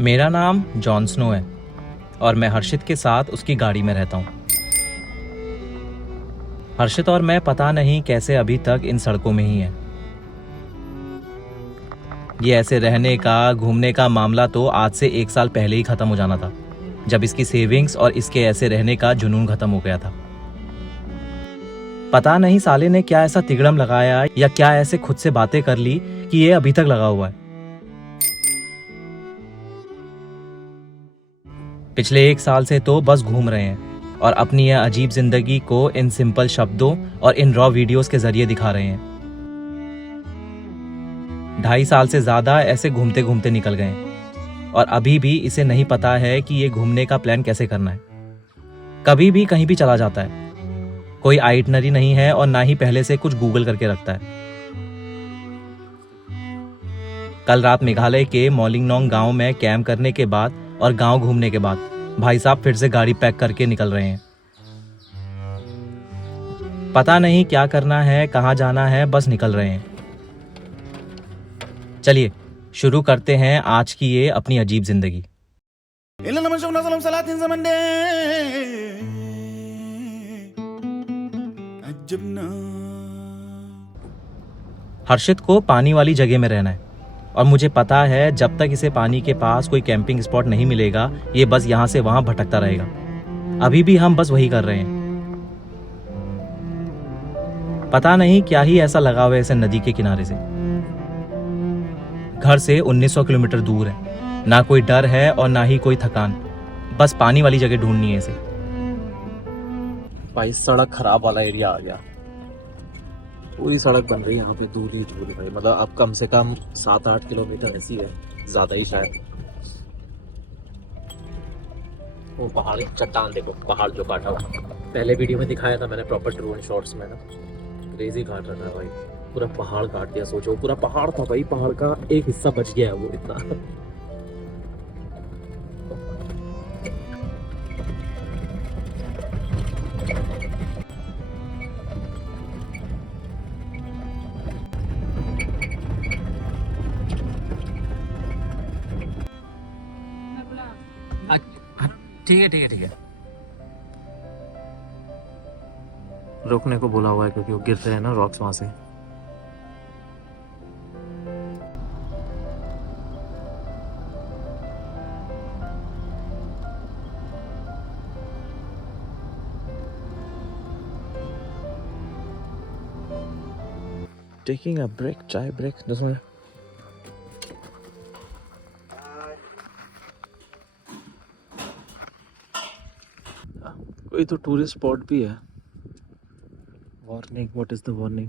मेरा नाम Jon Snow है और मैं हर्षित के साथ उसकी गाड़ी में रहता हूँ। हर्षित और मैं पता नहीं कैसे अभी तक इन सड़कों में ही हैं। ये ऐसे रहने का, घूमने का मामला तो आज से 1 साल पहले ही खत्म हो जाना था, जब इसकी सेविंग्स और इसके ऐसे रहने का जुनून खत्म हो गया था। पता नहीं साले ने क्या ऐसा तिगड़म लगाया या क्या ऐसे खुद से बातें कर ली कि ये अभी तक लगा हुआ है। पिछले 1 साल से तो बस घूम रहे हैं और अपनी यह अजीब जिंदगी को इन सिंपल शब्दों और इन रॉ वीडियोस के जरिए दिखा रहे हैं। 2.5 साल से ज्यादा ऐसे घूमते घूमते निकल गए हैं और अभी भी इसे नहीं पता है कि ये घूमने का प्लान कैसे करना है। कभी भी कहीं भी चला जाता है, कोई आइटनरी नहीं है और ना ही पहले से कुछ गूगल करके रखता है। कल रात मेघालय के मोलिंगनोंग गांव में कैंप करने के बाद और गांव घूमने के बाद भाई साहब फिर से गाड़ी पैक करके निकल रहे हैं। पता नहीं क्या करना है, कहाँ जाना है, बस निकल रहे हैं। चलिए शुरू करते हैं आज की ये अपनी अजीब जिंदगी। हर्षित को पानी वाली जगह में रहना है और मुझे पता है जब तक इसे पानी के पास कोई कैंपिंग स्पॉट नहीं मिलेगा ये बस यहाँ से वहां भटकता रहेगा। अभी भी हम बस वही कर रहे हैं। पता नहीं क्या ही ऐसा लगा हुआ है इसे नदी के किनारे से। घर से 1900 किलोमीटर दूर है, ना कोई डर है और ना ही कोई थकान, बस पानी वाली जगह ढूंढनी है इसे। भाई सड़क खराब वाला एरिया आ गया, पूरी सड़क बन रही है यहाँ पे, दूर ही दूर भाई, मतलब अब कम से कम 7-8 किलोमीटर ऐसी है, ज़्यादा ही शायद। वो पहाड़, चट्टान देखो, पहाड़ जो काटा हुआ, पहले वीडियो में दिखाया था मैंने प्रॉपर ड्रोन शॉट्स में ना, क्रेजी काट रहा था भाई, पूरा पहाड़ काट दिया। सोचो पूरा पहाड़ था भाई, पहाड़ का एक हिस्सा बच गया है वो इतना। ठीक है ठीक है ठीक है, रुकने को बोला हुआ है क्योंकि वो गिर रहे हैं ना रॉक्स वहां से। टेकिंग अ ब्रेक, चाय ब्रेक। कोई तो टूरिस्ट स्पॉट भी है। Warning, what is the warning?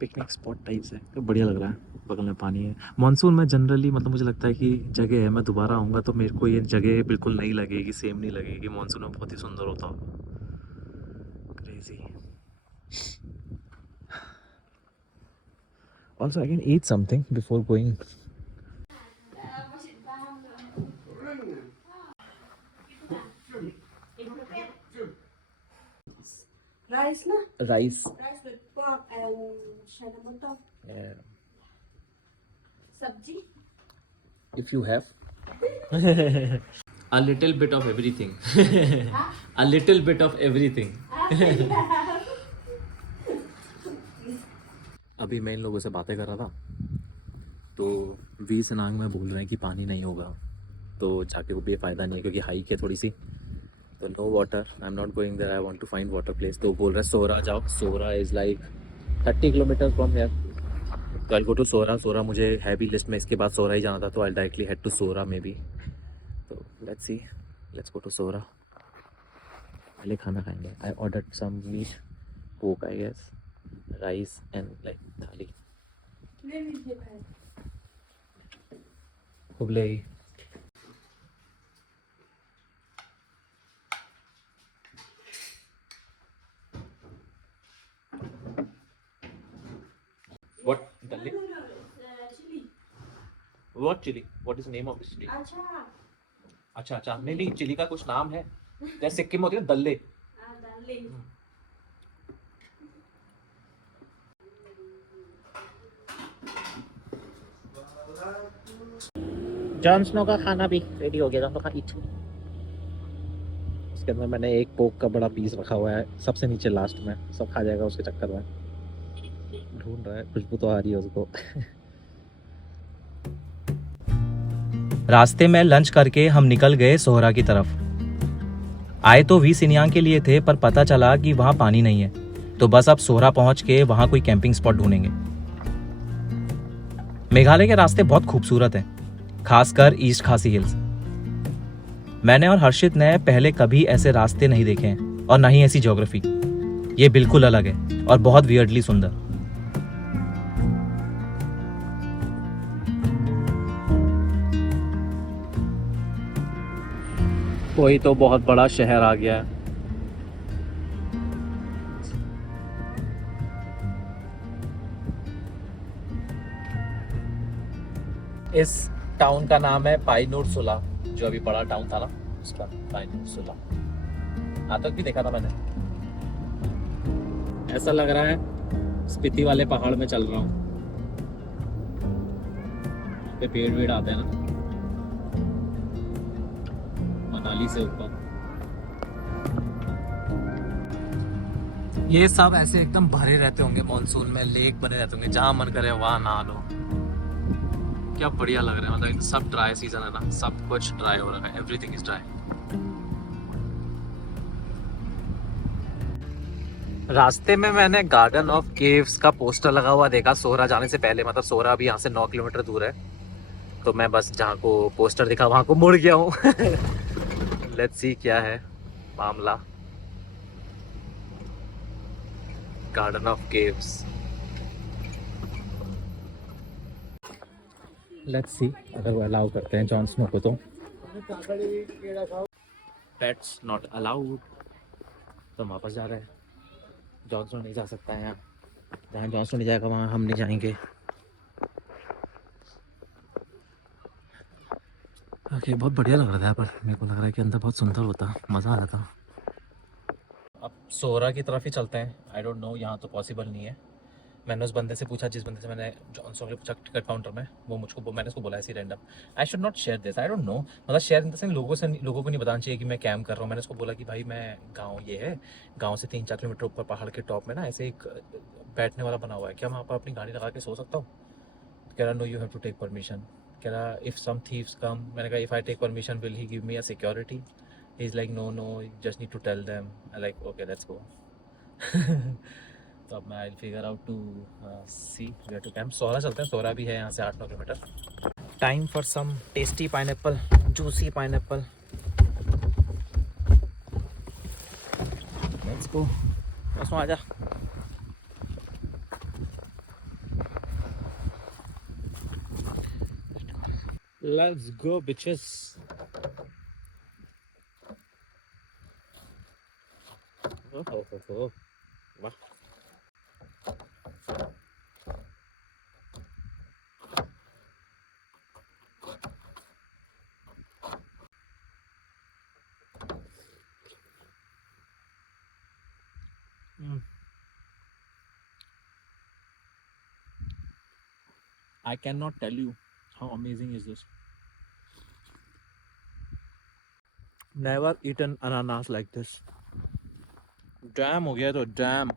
Picnic spot type से तो बढ़िया लग रहा है, बगल में पानी है। मानसून में जनरली मतलब मुझे लगता है कि जगह है, मैं दोबारा आऊँगा तो मेरे को ये जगह बिल्कुल नहीं लगेगी, सेम नहीं लगेगी। मानसून में बहुत ही सुंदर होता होगा। Crazy. Also I can eat something before going. Rice na? Rice. Rice with pork and chana butter. Sabji? If you have a little bit of everything. A little bit of everything. अभी मैं इन लोगों से बातें कर रहा था तो we सनांग में बोल रहे हैं कि पानी नहीं होगा, तो जाके को भी फ़ायदा नहीं है क्योंकि हाइक है थोड़ी सी, तो no water, I am not going there, I want to find water place. तो बोल रहे हैं सोरा जाओ, Sohra is like 30 kilometer from here, तो आई गो टू सोरा। सोरा मुझे है भी लिस्ट में, इसके बाद सोरा ही जाना था, तो I directly head to Sohra may be. तो let's see, let's go to Sohra. पहले खाना खाएंगे। I ordered some meat, pork I guess, rice and like thali. हुबले। What? Dalle? Chili. What chili? What is the name of this chili? Acha. अच्छा अच्छा, नहीं नहीं, chilli का कुछ नाम है, जैसे सिक्किम होती है ना दल्ले। Dalle. जॉन स्नो का खाना भी रेडी हो गया था, तो खा ईट। इसके अंदर मैंने एक पोक का बड़ा पीस रखा हुआ है सबसे नीचे लास्ट में, सब खा जाएगा उसके चक्कर में। ढूंढ रहा है, खुशबू तो आ रही है उसको। रास्ते में लंच करके हम निकल गए सोहरा की तरफ। आए तो वी सिन्यांग के लिए थे, पर पता चला कि वहां पानी नहीं है, तो बस अब सोहरा पहुंच के वहां कोई कैंपिंग स्पॉट ढूंढेंगे। मेघालय के रास्ते बहुत खूबसूरत हैं, खासकर ईस्ट खासी हिल्स। मैंने और हर्षित ने पहले कभी ऐसे रास्ते नहीं देखे हैं और ना ही ऐसी ज्योग्राफी। ये बिल्कुल अलग है और बहुत वियर्डली सुंदर। कोई तो बहुत बड़ा शहर आ गया है। इस टाउन का नाम है पाइनूर सुला, जो अभी बड़ा टाउन था ना उसका, पाइनूर सुला। आज तक भी देखा था मैंने। ऐसा लग रहा है स्पीति वाले पहाड़ में चल रहा हूँ। पे पेड़ वेड़ आते हैं ना मनाली से ऊपर। ये सब ऐसे एकदम भरे रहते होंगे मॉनसून में, लेक बने रहते होंगे, जहाँ मन करे वहाँ नहा लो। क्या बढ़िया लग रहा है, मतलब सब ड्राई सीजन है ना, सब कुछ ड्राई हो रहा है, एवरीथिंग इज ड्राई। रास्ते में मैंने गार्डन ऑफ केव्स का पोस्टर लगा हुआ देखा सोहरा जाने से पहले, मतलब सोहरा अभी यहाँ से 9 किलोमीटर दूर है, तो मैं बस जहाँ को पोस्टर दिखा वहाँ को मुड़ गया हूँ। लेट्स सी क्या है मामला। Garden of caves, let's see अगर वो अलाउ करते हैं जॉन स्नो को तो। पेट्स नॉट अलाउड, तो हम वापस जा रहे हैं। जॉन स्नो नहीं जा सकता है यहाँ, जहाँ जॉन स्नो नहीं जाएगा वहाँ हम नहीं जाएंगे। ओके, बहुत बढ़िया लग रहा था यहाँ पर, मेरे को लग रहा है कि अंदर बहुत सुंदर होता, मज़ा आ रहा था। अब सोहरा की तरफ ही चलते हैं। आई डोंट नो, यहाँ तो पॉसिबल नहीं है। मैंने उस बंदे से पूछा, जिस बंदे से मैंने जॉन स्नो के पूछा टिकट काउंटर में, वो मुझको, मैंने उसको बोला ऐसी random, I should not share this, I don't know, मतलब शेयर इन द सेंस लोगों को नहीं बताना चाहिए कि मैं कैम्प कर रहा हूँ। मैंने उसको बोला कि भाई मैं गाँव ये है, गाँव से 3-4 किलोमीटर ऊपर पहाड़ के टॉप में ना ऐसे एक बैठने वाला बना हुआ है, क्या मैं वहाँ पर अपनी गाड़ी लगा के सो सकता हूँ? कह रहा no you have to take permission. कह रहा इफ़ सम थीव्स कम, मैंने कहा if I take permission will he give me a security? He is like no no just need to tell them. I like okay let's go. तो अब मैं I figure out to see where to camp. Sohra चलते हैं, सोहरा भी है यहाँ से 8-9 kilometre. Time for some tasty pineapple, juicy pineapple. Let's go, उसमें आजा। Let's go bitches. ओह वाह। I cannot tell you how amazing is this. Never eaten ananas like this. Dam हो गया तो डैम।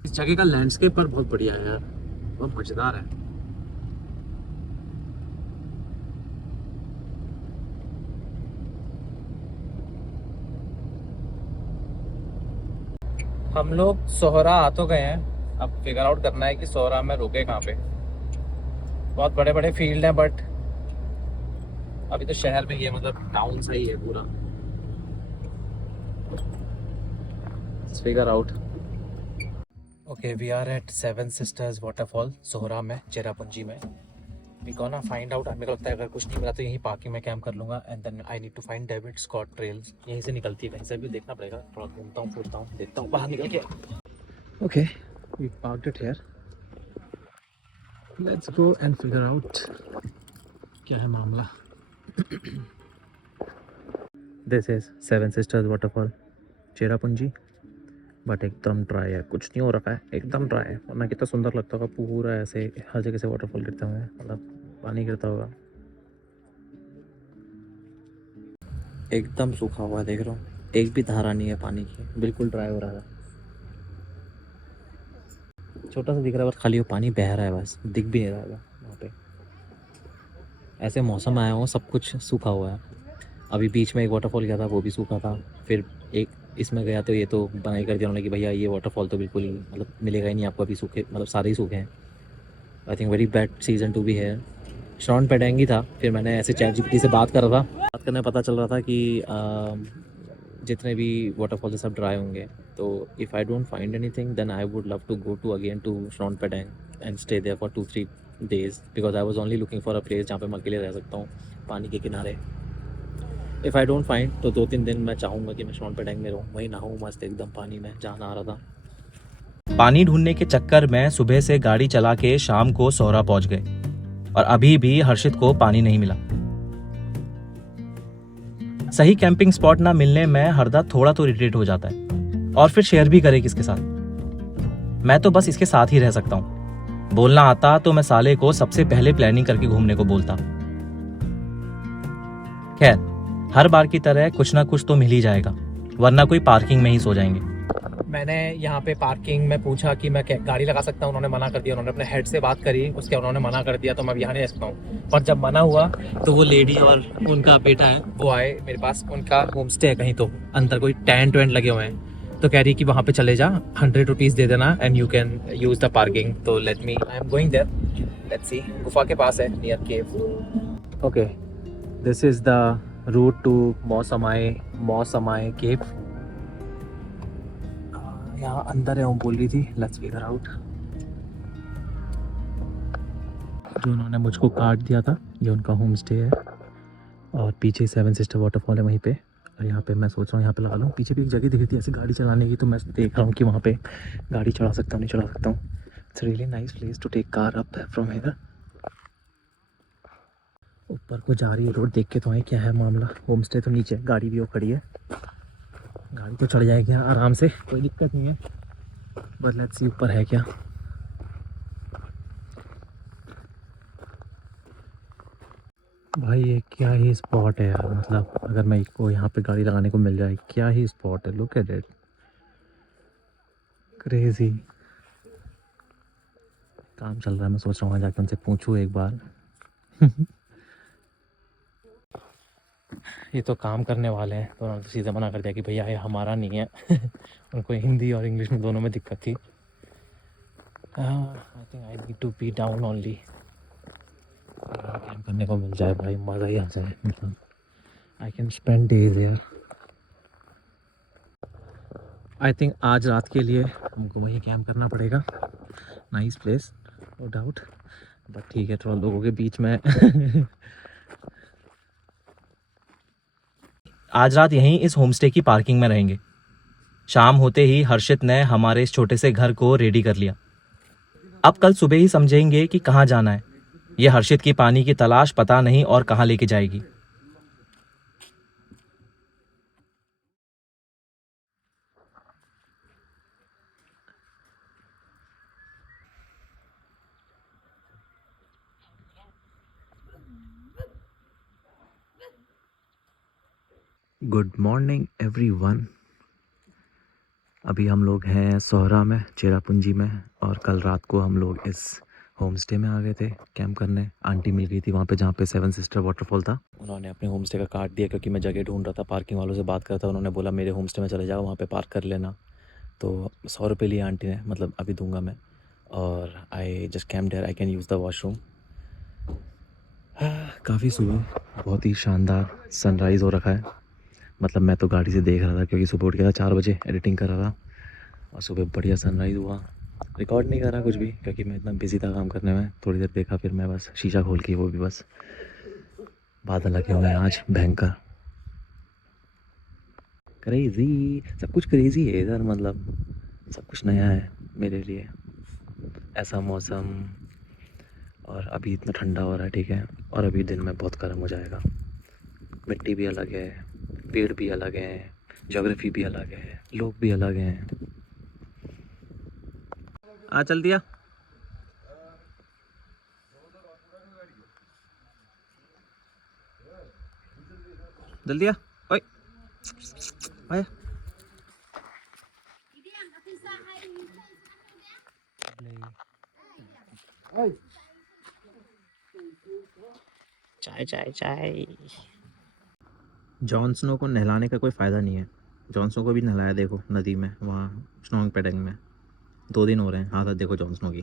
इस जगह का लैंडस्केप पर बहुत बढ़िया है यार, बहुत मजेदार है। हम लोग सोहरा आ तो गए हैं, अब फिगर आउट करना है कि सोहरा में रुके कहाँ पे। बहुत बड़े बड़े फील्ड हैं, बट अभी तो शहर में ये मतलब टाउन सा ही है पूरा। Figure out. Okay, we are at 7 sisters waterfall Sohra में, चेरापूंजी में। We gonna find out. मेरे को लगता है अगर कुछ नहीं मिला तो यहीं पार्किंग में कैंप कर लूँगा, and then I need to find David Scott trails. यहीं से निकलती है, कहीं से भी देखना पड़ेगा। थोड़ा घूमता हूँ, फिरता हूँ, देखता हूँ बाहर निकल के। Okay, we parked it here. Let's go and figure out क्या है मामला। This is seven sisters waterfall Cherrapunji, but एकदम ड्राई है, कुछ नहीं हो रखा है, एकदम ड्राई है। वरना कितना सुंदर लगता होगा, पूरा ऐसे हर जगह से वाटरफॉल गिरते होंगे, मतलब पानी गिरता होगा। एकदम सूखा हुआ है, देख रहा हूँ, एक भी धारा नहीं है पानी की, बिल्कुल ड्राई हो रहा है। छोटा सा दिख रहा है, बस खाली वो पानी बह रहा है, बस दिख भी नहीं रहा है वहाँ पे। ऐसे मौसम आया हो, सब कुछ सूखा हुआ है। अभी बीच में एक वाटरफॉल गया था, वो भी सूखा था। फिर एक इसमें गया तो ये तो बनाई कर दिया उन्होंने कि भैया ये वाटरफॉल तो बिल्कुल मतलब मिलेगा ही नहीं आपको, अभी सूखे मतलब सारे ही सूखे हैं। I think very bad season to be है। शॉन पेडेंगी था, फिर मैंने ऐसे ChatGPT से बात कर रहा था, बात करने में पता चल रहा था कि जितने भी वाटरफॉल सब ड्राई होंगे, तो if I don't find anything then I would love to go to again to Shnongpdeng and stay there for 2-3 days because I was only looking for a place जहाँ पे मैं अकेले रह सकता हूँ पानी के किनारे। इफ़ आई डोंट फाइंड तो 2-3 दिन मैं चाहूँगा कि मैं शॉन पेडेंग में रहूँ, वहीं नहाऊँ मस्त एकदम पानी में जहाँ नहा रहा था। पानी ढूंढने के चक्कर में सुबह से गाड़ी चला के शाम को सोहरा पहुंच गए और अभी भी हर्षित को पानी नहीं मिला। सही कैंपिंग स्पॉट ना मिलने में हरदा थोड़ा तो इरिटेट हो जाता है, और फिर शेयर भी करे किसके साथ। मैं तो बस इसके साथ ही रह सकता हूँ। बोलना आता तो मैं साले को सबसे पहले प्लानिंग करके घूमने को बोलता। खैर, हर बार की तरह कुछ ना कुछ तो मिल ही जाएगा, वरना कोई पार्किंग में ही सो जाएंगे। मैंने यहाँ पे पार्किंग में पूछा कि मैं गाड़ी लगा सकता हूँ, उन्होंने मना कर दिया। उन्होंने अपने हेड से बात करी, उसके उन्होंने मना कर दिया, तो मैं यहाँ नहीं रह सकता हूँ। पर जब मना हुआ तो वो लेडी और उनका बेटा है वो आए मेरे पास, उनका होम स्टे है कहीं तो अंदर, कोई टेंट वेंट लगे हुए हैं, तो कह रही कि वहाँ पे चले जा, 100 रुपीज़ दे देना and you can use the parking. तो let me, I am going there, let's see. गुफा के पास है, near cave. Okay, this is the route to Mawsmai cave. यहाँ अंदर है, वो बोल रही थी, लेट्स फिगर आउट। जो उन्होंने मुझको कार्ड दिया था, ये उनका होम स्टे है, और पीछे सेवन सिस्टर वाटरफॉल है वहीं पे। और यहाँ पे मैं सोच रहा हूँ यहाँ पे लगा लूँ। पीछे भी एक जगह दिखी थी ऐसी गाड़ी चलाने की, तो मैं देख रहा हूँ कि वहाँ पे गाड़ी चढ़ा सकता हूँ नहीं चढ़ा सकता हूँ। It's really nice place to take car up from here. ऊपर को जा रही है रोड, देख के तो है क्या है मामला। होम स्टे तो नीचे है, गाड़ी भी वो खड़ी है, गाड़ी तो चढ़ जाएगी यहाँ आराम से, कोई दिक्कत नहीं है। बट लेट्स सी ऊपर है क्या। भाई ये क्या ही स्पॉट है यार, मतलब अगर मैं इसको यहाँ पे गाड़ी लगाने को मिल जाए, क्या ही स्पॉट है। Look at it, crazy. काम चल रहा है, मैं सोच रहा हूँ वहाँ जाके उनसे पूछूँ एक बार। ये तो काम करने वाले हैं, तो उन्होंने तो सीधे मना कर दिया कि भैया ये हमारा नहीं है। उनको हिंदी और इंग्लिश में दोनों में दिक्कत थी। I think I need to be down only. Camp करने को मिल जाए भाई, मज़ा ही आ जाए, मतलब I can spend days here. I think आज रात के लिए हमको वहीं कैंप करना पड़ेगा। Nice place no doubt, but ठीक है, थोड़ा लोगों के बीच में। आज रात यहीं इस होमस्टे की पार्किंग में रहेंगे। शाम होते ही हर्षित ने हमारे इस छोटे से घर को रेडी कर लिया। अब कल सुबह ही समझेंगे कि कहाँ जाना है। ये हर्षित की पानी की तलाश पता नहीं और कहाँ लेके जाएगी। Good morning everyone. अभी हम लोग हैं सोहरा में, चेरापूंजी में, और कल रात को हम लोग इस होम स्टे में आ गए थे कैंप करने। आंटी मिल गई थी वहाँ पे जहाँ पे सेवन सिस्टर वाटरफॉल था। उन्होंने अपने होम स्टे का कार्ड दिया, क्योंकि मैं जगह ढूंढ रहा था, पार्किंग वालों से बात करता था। उन्होंने बोला मेरे होम स्टे में चले जाओ, वहाँ पे पार्क कर लेना। तो 100 रुपये लिए आंटी ने, मतलब अभी दूंगा मैं। और I just camp there, I can use the washroom. काफ़ी सुबह बहुत ही शानदार सनराइज़ हो रखा है। मतलब मैं तो गाड़ी से देख रहा था, क्योंकि सुबह उठ गया था 4 बजे, एडिटिंग कर रहा था, और सुबह बढ़िया सनराइज़ हुआ। रिकॉर्ड नहीं कर रहा कुछ भी, क्योंकि मैं इतना बिजी था काम करने में। थोड़ी देर देखा, फिर मैं बस शीशा खोल के, वो भी बस बादल लगे हुए हैं आज भयंकर। क्रेजी, सब कुछ क्रेजी है इधर, मतलब सब कुछ नया है मेरे लिए। ऐसा मौसम, और अभी इतना ठंडा हो रहा है, ठीक है, और अभी दिन में बहुत गर्म हो जाएगा। मिट्टी भी अलग है, पेड़ भी अलग हैं, ज्योग्राफी भी अलग है, लोग भी अलग हैं। चल दिया। जल्दी आ। ओए आया। चाय चाय चाय। जॉन स्नो को नहलाने का कोई फ़ायदा नहीं है। जॉन स्नो को भी नहलाया देखो नदी में, वहाँ स्नोइंग पेडिंग में। 2 दिन हो रहे हैं। हालत देखो जॉन स्नो की।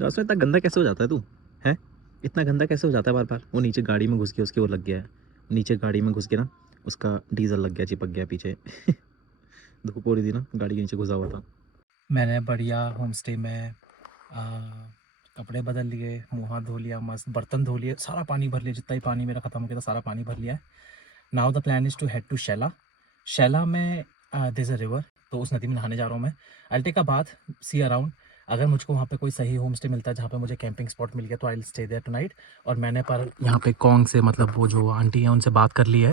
जॉन स्नो इतना गंदा कैसे हो जाता है तू? है इतना गंदा कैसे हो जाता है बार बार? वो नीचे गाड़ी में घुस के उसके वो लग गया है। नीचे गाड़ी में घुस के ना उसका डीजल लग गया, चिपक गया पीछे। धूप हो रही थी ना, गाड़ी के नीचे घुसा हुआ था। मैंने बढ़िया होम स्टे में कपड़े बदल लिए, मुँह हाथ धो लिया, मस्त बर्तन धो लिए, सारा पानी भर लिया, जितना ही पानी मेरा ख़त्म हो गया था सारा पानी भर लिया है। Now the plan is to head to Shella. Shella में देयर इज़ अ रिवर, तो उस नदी में नहाने जा रहा हूँ मैं। I take a bath, see around. अगर मुझको वहाँ पे कोई सही होम स्टे मिलता है जहाँ पे मुझे कैंपिंग स्पॉट मिल गया तो I will stay there tonight. और मैंने पर यहाँ पे कोंग से, मतलब वो जो आंटी है उनसे बात कर ली है,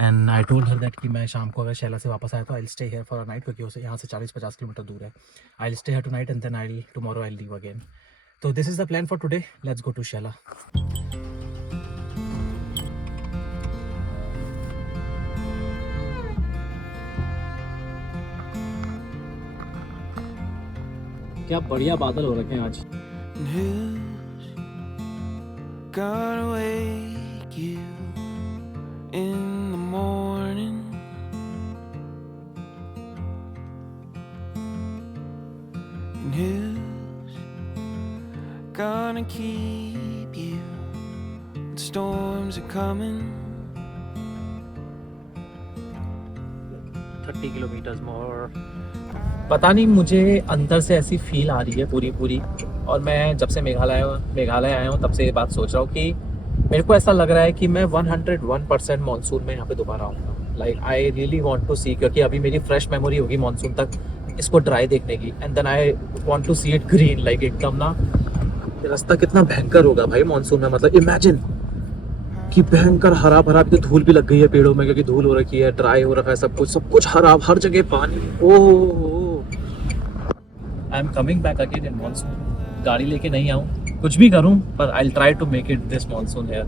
and I told her that कि मैं शाम को अगर शैला से वापस आया तो I will stay here for a night, क्योंकि उसे यहाँ से 40-50 किलोमीटर दूर है। I will stay here tonight and then I tomorrow I leave again. तो this is the plan for today. Let's go to Shella. क्या बढ़िया बादल हो रखे हैं आज। Who's gonna wake you in the morning? And who's gonna keep you when storms are coming? 30 kilometre मोर। पता नहीं, मुझे अंदर से ऐसी फील आ रही है पूरी। और मैं जब से मेघालय आया हूँ तब से ये बात सोच रहा हूँ कि मेरे को ऐसा लग रहा है कि मैं 101% मानसून में यहाँ पे दोबारा आऊँगा। Like I really want to see, क्योंकि अभी मेरी फ्रेश मेमोरी होगी मानसून तक इसको ड्राई देखने की, and then I want to see it green. Like एकदम ना, रास्ता कितना भयंकर होगा भाई मानसून में। मतलब इमेजिन कि भयंकर हरा भरा। अभी तो धूल भी लग गई है पेड़ों में, क्योंकि धूल हो रखी है, ड्राई हो रखा है सब कुछ हरा, हर जगह पानी। Oh, I am coming back again in monsoon. गाड़ी लेके नहीं आऊँ, कुछ भी करूँ, पर I will try to make it this monsoon here.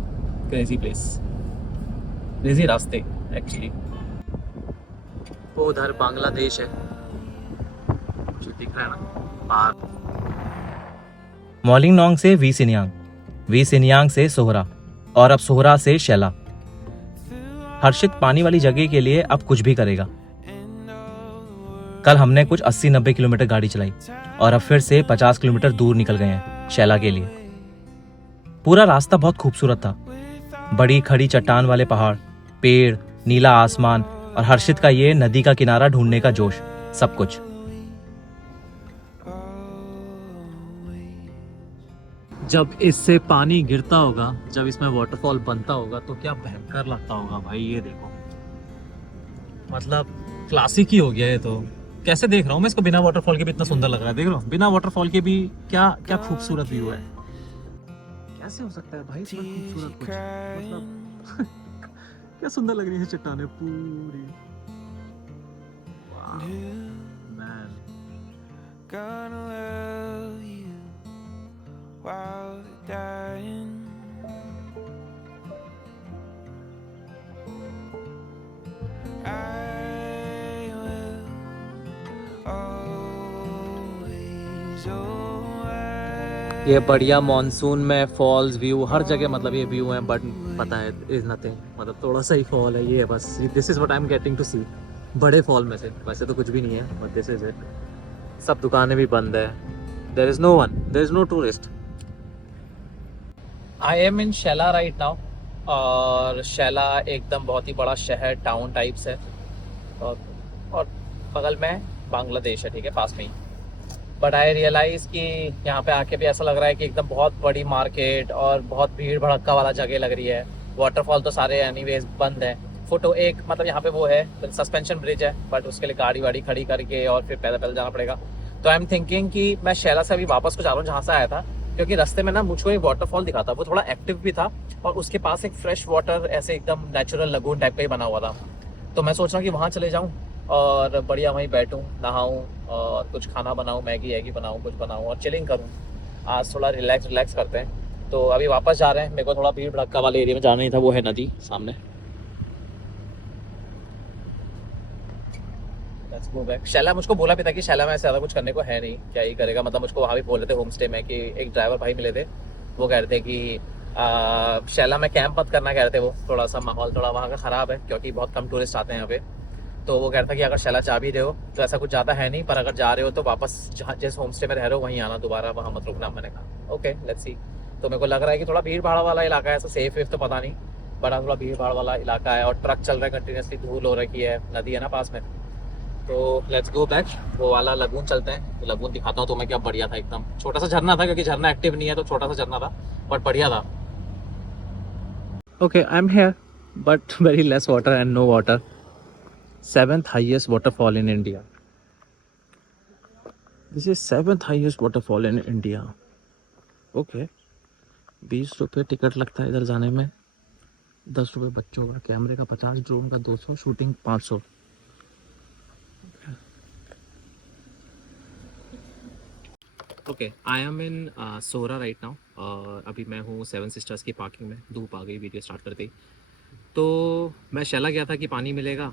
Crazy place, crazy रास्ते एक्चुअली। वो उधर बांग्लादेश है जो दिख रहा है ना बाहर। मॉलिंगनोंग से वी सिनियांग से सोहरा, और अब सोहरा से शैला। हर्षित पानी वाली जगह के लिए अब कुछ भी करेगा। कल हमने कुछ 80-90 किलोमीटर गाड़ी चलाई और अब फिर से 50 किलोमीटर दूर निकल गए हैं शैला के लिए। पूरा रास्ता बहुत खूबसूरत था। बड़ी खड़ी चट्टान वाले पहाड़, पेड़, नीला आसमान और हर्षित का ये नदी का किनारा ढूंढने का जोश, सब कुछ। जब इससे पानी गिरता होगा, जब इसमें वाटरफॉल बनता होगा तो क्या भयंकर लगता होगा भाई। ये देखो, मतलब क्लासिक ही हो गया ये तो। कैसे देख रहा हूँ मैं इसको, बिना वाटरफॉल के भी इतना सुंदर लग रहा है। देख रहा हूँ बिना वाटरफॉल के भी क्या क्या खूबसूरत व्यू है। कैसे हो सकता है भाई इतना खूबसूरत कुछ, मतलब क्या सुंदर लग रही है चट्टानें पूरी। वाह man. Gonna love you while dying. I will always always. ये बढ़िया मॉनसून में फॉल्स व्यू हर जगह, मतलब ये व्यू है, बट पता है इज नथिंग। मतलब थोड़ा सा ही फॉल है ये बस। This is what I am getting to see. बड़े फॉल में से वैसे तो कुछ भी नहीं है, बट दिस इज इट। सब दुकानें भी बंद है। There is no one, there is no tourist. I am in Shella right now, और शैला एकदम बहुत ही बड़ा शहर, टाउन टाइप्स है, और बगल में बांग्लादेश है, ठीक है, पास में ही। बट आई रियलाइज़ कि यहाँ पे आके भी ऐसा लग रहा है कि एकदम बहुत बड़ी मार्केट और बहुत भीड़ भड़क्का वाला जगह लग रही है। वाटरफॉल तो सारे एनीवेज बंद है। फोटो एक, मतलब यहाँ पे वो है सस्पेंशन ब्रिज है, बट उसके लिए गाड़ी वाड़ी खड़ी करके और फिर पैदल पैदल जाना पड़ेगा। तो आई एम थिंकिंग कि मैं शैला से अभी वापस को जा रहा हूँ जहाँ से आया था, क्योंकि रास्ते में ना मुझको एक वाटरफॉल दिखा था, वो थोड़ा एक्टिव भी था और उसके पास एक फ्रेश वाटर ऐसे एकदम नेचुरल लगून टाइप का ही बना हुआ था। तो मैं सोच रहा हूँ कि वहाँ चले जाऊँ और बढ़िया वहीं बैठूँ, नहाऊँ और कुछ खाना बनाऊँ, मैगी वैगी बनाऊँ, कुछ बनाऊँ और चिलिंग करूँ। आज थोड़ा रिलैक्स करते हैं। तो अभी वापस जा रहे हैं, मेरे को थोड़ा भीड़ भड़क्का वाले एरिया में जाना नहीं था, वो है नदी सामने। Let's go back. शैला मुझको बोला भी था कि शैला में ऐसे ज़्यादा कुछ करने को है नहीं, क्या ही करेगा, मतलब मुझको वहाँ भी बोल रहे थे होम स्टे में कि एक ड्राइवर भाई मिले थे, वो कह रहे थे कि शैला में कैंप मत करना, कह रहे थे वो, थोड़ा सा माहौल थोड़ा वहाँ का ख़राब है क्योंकि बहुत कम टूरिस्ट आते हैं यहाँ पे। तो वो कह रहा था कि अगर शैला जा भी रहे हो तो ऐसा कुछ ज़्यादा है नहीं, पर अगर जा रहे हो तो वापस जहाँ जिस होम स्टे में रह रहे हो वहीं आना, दोबारा वहाँ मत रुकना। मैंने कहा ओके लेट्स सी। तो मेरे को लग रहा है कि थोड़ा भीड़ भाड़ वाला इलाका है, ऐसा सेफ वेफ तो पता नहीं, बड़ा थोड़ा भीड़ भाड़ वाला इलाका है और ट्रक चल रहा है कंटिन्यूसली, धूल हो रखी है, नदी है ना पास में। तो लेट्स गो बैक, वो वाला लगून चलते हैं। तो लगून दिखाता हूँ तुम्हें, क्या बढ़िया था, एकदम छोटा सा झरना था, क्योंकि झरना एक्टिव नहीं है तो छोटा सा झरना था बट बढ़िया था। Okay I am here but very less water and no water. 7th highest waterfall in India. This is 7th highest waterfall in India. Okay. 20 रुपये टिकट लगता है इधर जाने में, 10 रुपये बच्चों का, कैमरे का 50, ड्रोन का 200, shooting 500। Okay I am in Sohra right now और अभी मैं हूँ 7 सिस्टर्स की पार्किंग में। धूप आ गई वीडियो स्टार्ट करते ही। तो मैं शैला गया था कि पानी मिलेगा,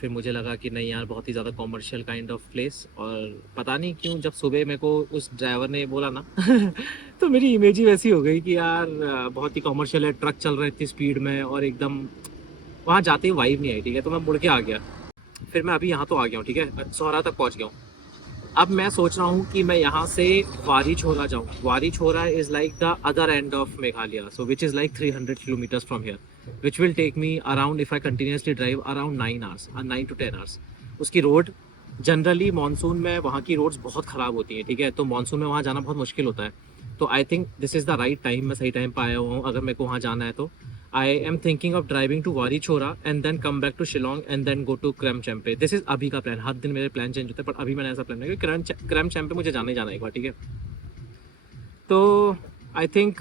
फिर मुझे लगा कि नहीं यार बहुत ही ज़्यादा कॉमर्शियल काइंड ऑफ प्लेस, और पता नहीं क्यों जब सुबह मेरे को उस ड्राइवर ने बोला ना तो मेरी इमेज ही वैसी हो गई कि यार बहुत ही कॉमर्शियल है, ट्रक चल रहा है इतनी स्पीड में और एकदम वहाँ जाते ही वाइब नहीं आई। ठीक है, तो मैं मुड़ के आ गया। फिर मैं अभी यहाँ तो आ गया हूँ, ठीक है, सोहरा तक पहुँच गया हूँ। अब मैं सोच रहा हूँ कि मैं यहाँ से वारी छोरा जाऊँ। वारी छोरा is like the other end of Meghalaya, so which is like 300 kilometres from here, which will take me around, if I continuously drive, around 9 hours, 9 to 10 hours। उसकी रोड जनरली मानसून में वहाँ की रोड्स बहुत ख़राब होती हैं, ठीक है, तो मानसून में वहाँ जाना बहुत मुश्किल होता है। तो I think this is the right time, मैं सही टाइम पर आया हुआ हूँ अगर मेरे को वहाँ जाना है। तो I am thinking of driving to Wari Chora and then come back to Shillong and then go to Krem Chympe. This is अभी का प्लान, हर दिन मेरे प्लान चेंज होते हैं, पर अभी मैंने ऐसा प्लान है कि क्रैम चैम्पे मुझे जाना ही जाना एक बार, ठीक है। तो आई think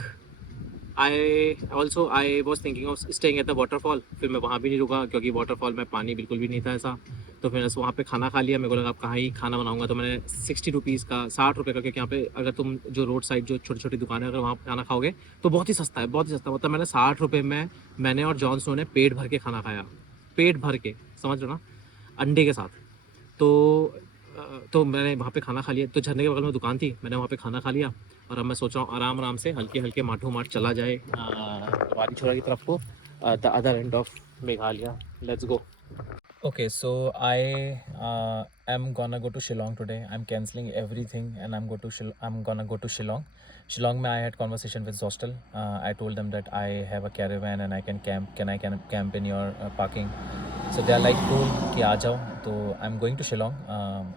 I was thinking of staying at the waterfall. फिर मैं वहाँ भी नहीं रुका क्योंकि वाटरफॉल में पानी बिल्कुल भी नहीं था ऐसा। तो मैंने वहाँ पे खाना खा लिया। मेरे को लगा अब कहाँ ही खाना बनाऊंगा, तो मैंने 60 रुपीज़ का, 60 रुपये का, क्योंकि यहाँ पे अगर तुम जो रोड साइड जो छोटी छोटी दुकानें अगर वहाँ खाना खाओगे तो बहुत ही सस्ता है, बहुत ही सस्ता। मतलब मैंने 60 रुपये में मैंने और जॉन स्नो ने पेट भर के खाना खाया, पेट भर के, समझ लो ना, अंडे के साथ। तो मैंने वहाँ पे खाना खा लिया। तो झरने के बगल में दुकान थी, मैंने वहाँ पे खाना खा लिया और अब मैं सोच रहा हूँ आराम आराम से हल्के हल्के माठो माठ चला जाए वारी छोरा की तरफ को, the other end of Meghalaya. Let's go. Okay, so I am gonna go to Shillong today. I'm cancelling everything and I'm gonna go to Shillong. Shillong में I had conversation with Zostel. I told them that I have a caravan and I can camp. Can I camp in your parking? So they are like cool कि आ जाओ। तो I'm going to Shillong.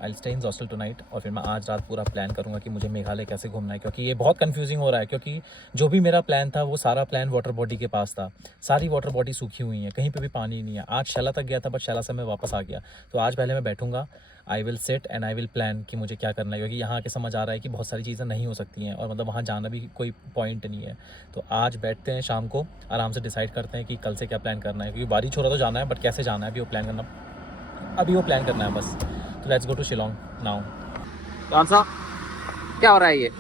I'll stay in Zostel tonight और फिर मैं आज रात पूरा plan करूँगा कि मुझे मेघालय कैसे घूमना है, क्योंकि ये बहुत कंफ्यूजिंग हो रहा है। क्योंकि जो भी मेरा प्लान था वो सारा प्लान वाटर बॉडी के पास था, सारी वाटर बॉडी सूखी हुई है, कहीं पे भी पानी नहीं है। आज शैला तक गया था बट शैला से मैं वापस आ गया। तो आज पहले मैं बैठूंगा, I will sit and I will plan कि मुझे क्या करना है, क्योंकि यहाँ के समझ आ रहा है कि बहुत सारी चीज़ें नहीं हो सकती हैं और मतलब वहाँ जाना भी कोई पॉइंट नहीं है। तो आज बैठते हैं, शाम को आराम से डिसाइड करते हैं कि कल से क्या प्लान करना है, क्योंकि बारी छोरा तो जाना है बट कैसे जाना है अभी वो प्लान करना है बस। तो let's go to Shillong now. कौन सा क्या हो रहा है, ये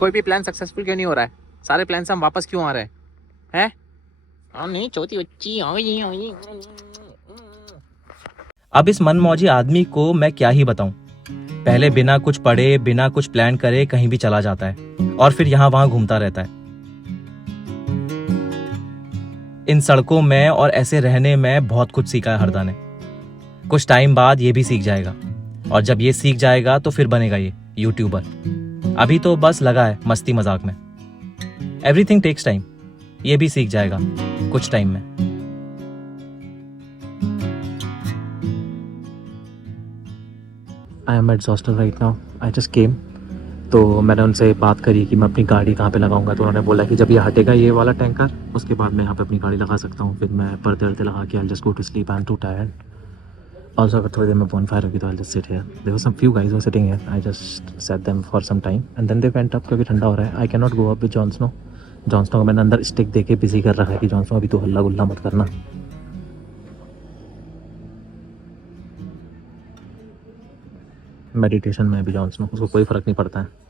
कोई भी प्लान सक्सेसफुल क्यों नहीं हो रहा है? सारे प्लान से हम वापस क्यों आ रहे हैं? नहीं छोटी बच्ची। अब इस मनमौजी आदमी को मैं क्या ही बताऊं। पहले बिना कुछ पढ़े बिना कुछ प्लान करे कहीं भी चला जाता है और फिर यहाँ वहां घूमता रहता है। इन सड़कों में और ऐसे रहने में बहुत कुछ सीखा है हरदा ने। कुछ टाइम बाद ये भी सीख जाएगा और जब ये सीख जाएगा तो फिर बनेगा ये यूट्यूबर। अभी तो बस लगा है मस्ती मजाक में। Everything takes time. ये भी सीख जाएगा कुछ टाइम में। I am at hostel right now, I just came. तो मैंने उनसे बात करी कि मैं अपनी गाड़ी कहाँ पे लगाऊंगा, तो उन्होंने बोला कि जब ये हटेगा ये वाला टैंकर उसके बाद मैं यहाँ पे अपनी गाड़ी लगा सकता हूँ। फिर मैं पर्दे वर्दे लगा के I just go to sleep, I am too tired. Also अगर थोड़ी देर में बॉन फायर होगी तो I just sit here. There were some few guys were sitting here, I just set them for some time and then they went up क्योंकि ठंडा हो रहा है। I can not go up with Jon Snow. Jon Snow को मैंने अंदर stick दे के busy कर रखा है कि जॉन स्नो अभी तो हल्ला गुल्ला मत करना। मेडिटेशन में भी जॉन स्नो, उसको कोई फ़र्क नहीं पड़ता है।